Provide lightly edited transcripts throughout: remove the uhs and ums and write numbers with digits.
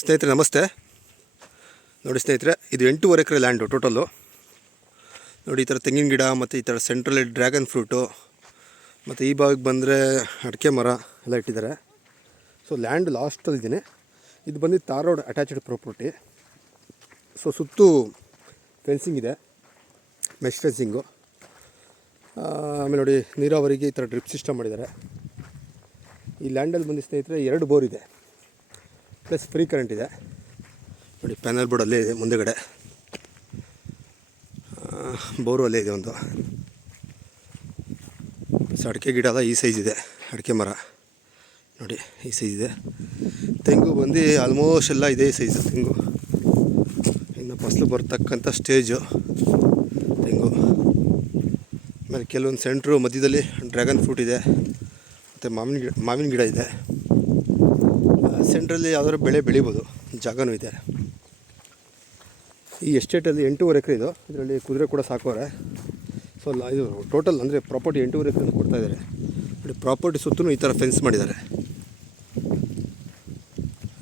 ಸ್ನೇಹಿತರೆ ನಮಸ್ತೆ. ನೋಡಿ ಸ್ನೇಹಿತರೆ, ಇದು 8.5 ಎಕರೆ ಲ್ಯಾಂಡು ಟೋಟಲ್ಲು. ನೋಡಿ ಈ ಥರ ತೆಂಗಿನ ಗಿಡ ಮತ್ತು ಈ ಥರ ಸೆಂಟ್ರಲ್ಲಿ ಡ್ರ್ಯಾಗನ್ ಫ್ರೂಟು ಮತ್ತು ಈ ಭಾಗಕ್ಕೆ ಬಂದರೆ ಅಡಿಕೆ ಮರ ಎಲ್ಲ ಇಟ್ಟಿದ್ದಾರೆ. ಸೊ ಲ್ಯಾಂಡ್ ಲಾಸ್ಟಲ್ಲಿದ್ದೀನಿ. ಇದು ಬಂದು tar road attached property. So ಸುತ್ತೂ ಫೆನ್ಸಿಂಗ್ ಇದೆ, ಮೆಶ್ ಫೆನ್ಸಿಂಗು. ಆಮೇಲೆ ನೋಡಿ ನೀರಾವರಿಗೆ ಈ ಥರ ಡ್ರಿಪ್ ಸಿಸ್ಟಮ್ ಮಾಡಿದ್ದಾರೆ. ಈ ಲ್ಯಾಂಡಲ್ಲಿ ಬಂದು ಸ್ನೇಹಿತರೆ 2 ಬೋರ್ ಇದೆ, ಪ್ಲಸ್ ಫ್ರೀ ಕರೆಂಟ್ ಇದೆ. ನೋಡಿ ಪ್ಯಾನಲ್ ಬೋರ್ಡ್ ಅಲ್ಲೇ ಇದೆ ಮುಂದೆಗಡೆ, ಬೋರು ಅಲ್ಲೇ ಇದೆ ಒಂದು. ಪ್ಲಸ್ ಅಡಿಕೆ ಗಿಡ ಎಲ್ಲ ಈ ಸೈಜ್ ಇದೆ, ಅಡಿಕೆ ಮರ ನೋಡಿ ಈ ಸೈಜ್ ಇದೆ. ತೆಂಗು ಬಂದು ಆಲ್ಮೋಸ್ಟ್ ಎಲ್ಲ ಇದೇ ಸೈಜು ತೆಂಗು. ಇನ್ನು ಫಸಲು ಬರ್ತಕ್ಕಂಥ ಸ್ಟೇಜು ತೆಂಗು. ಆಮೇಲೆ ಕೆಲವೊಂದು ಸೆಂಟ್ರು ಮಧ್ಯದಲ್ಲಿ ಡ್ರ್ಯಾಗನ್ ಫ್ರೂಟ್ ಇದೆ ಮತ್ತು ಮಾವಿನ ಗಿಡ ಇದೆ. ಸೆಂಟ್ರಲ್ಲಿ ಯಾವ್ದಾದ್ರು ಬೆಳೆ ಬೆಳಿಬೋದು, ಜಾಗನೂ ಇದೆ. ಈ ಎಸ್ಟೇಟಲ್ಲಿ 8.5 ಎಕರೆ ಇದು. ಇದರಲ್ಲಿ ಕುದುರೆ ಕೂಡ ಸಾಕೋರೆ. ಸೊ ಇದು ಟೋಟಲ್ ಅಂದರೆ ಪ್ರಾಪರ್ಟಿ 8.5 ಎಕರೆ ಕೊಡ್ತಾಯಿದ್ದಾರೆ. ನೋಡಿ ಪ್ರಾಪರ್ಟಿ ಸುತ್ತಲೂ ಈ ಥರ ಫೆನ್ಸ್ ಮಾಡಿದ್ದಾರೆ.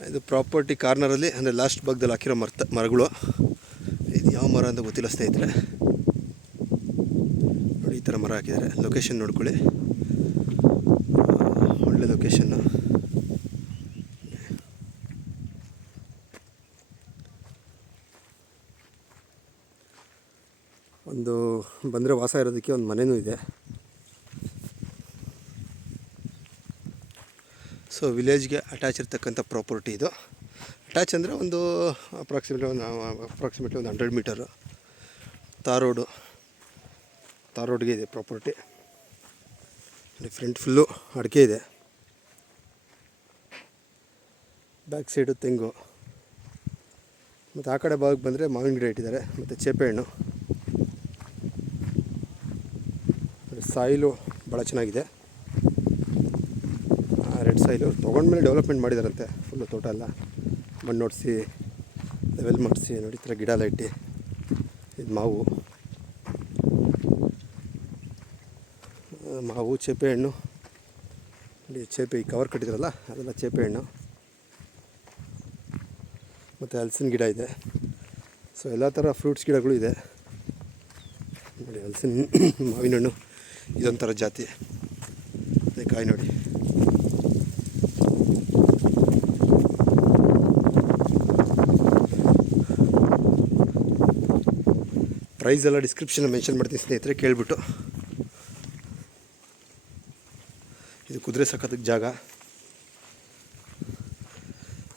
ಇದು ಪ್ರಾಪರ್ಟಿ ಕಾರ್ನರಲ್ಲಿ ಅಂದರೆ ಲಾಸ್ಟ್ ಭಾಗದಲ್ಲಿ ಹಾಕಿರೋ ಮರಗಳು. ಇದು ಯಾವ ಮರ ಅಂತ ಗೊತ್ತಿಲ್ಲ ಸ್ನೇಹಿತರೆ. ನೋಡಿ ಈ ಥರ ಮರ ಹಾಕಿದ್ದಾರೆ. ಲೊಕೇಶನ್ ನೋಡ್ಕೊಳ್ಳಿ, ಒಳ್ಳೆ ಲೊಕೇಶನ್ನು. ಒಂದು ಬಂದರೆ ವಾಸ ಇರೋದಕ್ಕೆ ಒಂದು ಮನೆಯೂ ಇದೆ. ಸೊ ವಿಲೇಜ್ಗೆ ಅಟ್ಯಾಚ್ ಇರ್ತಕ್ಕಂಥ ಪ್ರಾಪರ್ಟಿ ಇದು. ಅಟ್ಯಾಚ್ ಅಂದರೆ ಒಂದು ಅಪ್ರಾಕ್ಸಿಮೇಟ್ಲಿ ಒಂದು 100 ಮೀಟರು ತಾರ್ ರೋಡ್ಗೆ ಇದೆ ಪ್ರಾಪರ್ಟಿ. ಫ್ರಂಟ್ ಫುಲ್ಲು ಅಡಿಕೆ ಇದೆ, ಬ್ಯಾಕ್ ಸೈಡು ತೆಂಗು, ಮತ್ತು ಆ ಕಡೆ ಭಾಗಕ್ಕೆ ಬಂದರೆ ಮಾವಿನ ಗಿಡ ಇಟ್ಟಿದ್ದಾರೆ ಮತ್ತು ಚೇಪೆಹಣ್ಣು. ಸಾಯಿಲು ಭಾಳ ಚೆನ್ನಾಗಿದೆ, ರೆಡ್ ಸಾಯಿಲು. ತೊಗೊಂಡ್ಮೇಲೆ ಡೆವಲಪ್ಮೆಂಟ್ ಮಾಡಿದಾರಂತೆ ಫುಲ್ಲು ತೋಟ ಎಲ್ಲ ಮಣ್ಣು ಹೊಡಿಸಿ ಲೆವೆಲ್ ಮಾಡಿಸಿ. ನೋಡಿ ಈ ಥರ ಗಿಡ ಎಲ್ಲ ಇಟ್ಟು. ಇದು ಮಾವು ಚೇಪೆಹಣ್ಣು. ನೋಡಿ ಚೇಪೆ ಈ ಕವರ್ ಕಟ್ಟಿದ್ರಲ್ಲ ಅದೆಲ್ಲ ಚೇಪೆಹಣ್ಣು. ಮತ್ತು ಹಲಸಿನ ಗಿಡ ಇದೆ. ಸೊ ಎಲ್ಲ ಥರ ಫ್ರೂಟ್ಸ್ ಗಿಡಗಳು ಇದೆ. ನೋಡಿ ಹಲಸಿನ ಮಾವಿನ ಹಣ್ಣು ಇದೊಂಥರ ಜಾತಿ. ಕಾಯಿ ನೋಡಿ. ಪ್ರೈಸ್ ಎಲ್ಲ ಡಿಸ್ಕ್ರಿಪ್ಷನ್ ಮೆನ್ಷನ್ ಮಾಡ್ತೀನಿ ಸ್ನೇಹಿತರೆ, ಕೇಳಿಬಿಟ್ಟು. ಇದು ಕುದುರೆ ಸಾಕೋದಕ್ಕೆ ಜಾಗ.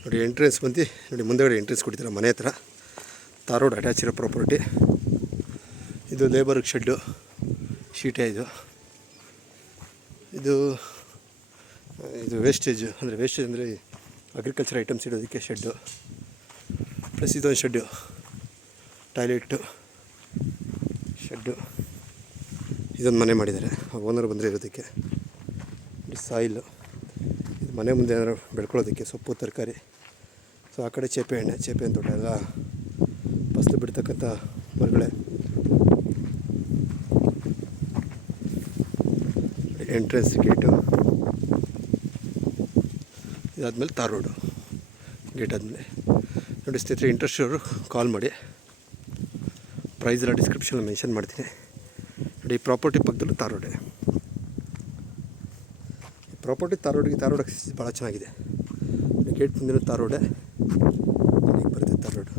ನೋಡಿ ಎಂಟ್ರೆನ್ಸ್ ಬಂದು ನೋಡಿ ಮುಂದೆಗಡೆ ಎಂಟ್ರೆನ್ಸ್ ಕೊಡ್ತೀರ ಮನೆ ಹತ್ರ. ತಾರ್ ರೋಡ್ ಅಟ್ಯಾಚ್ ಇರೋ ಪ್ರಾಪರ್ಟಿ ಇದು. ಲೇಬರ್ಗೆ ಶೆಡ್ಡು ಶೀಟೇ ಇದು. ಇದು ವೇಸ್ಟೇಜ್ ಅಂದರೆ ಅಗ್ರಿಕಲ್ಚರ್ ಐಟಮ್ಸ್ ಇಡೋದಕ್ಕೆ ಶೆಡ್ಡು. ಪ್ಲಸ್ ಇದೊಂದು ಶೆಡ್ಡು, ಟಾಯ್ಲೆಟ್ಟು ಶೆಡ್ಡು. ಇದೊಂದು ಮನೆ ಮಾಡಿದ್ದಾರೆ ಓನರ್ ಬಂದರೆ ಇರೋದಕ್ಕೆ. ಸಾಯಿಲು ಇದು ಮನೆ ಮುಂದೆ ಏನಾದ್ರು ಬೆಳ್ಕೊಳ್ಳೋದಕ್ಕೆ ಸೊಪ್ಪು ತರಕಾರಿ. ಸೊ ಆ ಕಡೆ ಚೇಪೆ ತೋಟ ಎಲ್ಲ ಫಸಲು ಬಿಡ್ತಕ್ಕಂಥ ಮರಗಳೇ. ಎಂಟ್ರೆನ್ಸ್ ಗೇಟು ಇದಾದಮೇಲೆ ತಾರ್ ರೋಡು ಗೇಟ್ ಆದಮೇಲೆ. ನೋಡಿ ಸ್ನೇಹಿತರೆ, ಇಂಟ್ರೆಸ್ಟ್ ಅವರು ಕಾಲ್ ಮಾಡಿ. ಪ್ರೈಸ್ ಎಲ್ಲ ಡಿಸ್ಕ್ರಿಪ್ಷನಲ್ಲಿ ಮೆನ್ಷನ್ ಮಾಡ್ತೀನಿ. ನೋಡಿ ಪ್ರಾಪರ್ಟಿ ಪಕ್ಕದಲ್ಲೂ ತಾರ್ ರೋಡೆ. ಪ್ರಾಪರ್ಟಿ ತಾರ್ ರೋಡ್ ಭಾಳ ಚೆನ್ನಾಗಿದೆ. ಗೇಟ್ ಮುಂದಿನ ತಾರ್ ರೋಡೆ ಬರುತ್ತೆ. Tar road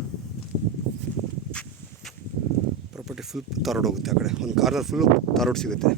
property full tar road ಹೋಗುತ್ತೆ. ಆ ಕಡೆ ಒಂದು ಕಾರ್ನರ್ ಫುಲ್ಲು ತಾರ್ ರೋಡ್ ಸಿಗುತ್ತೆ.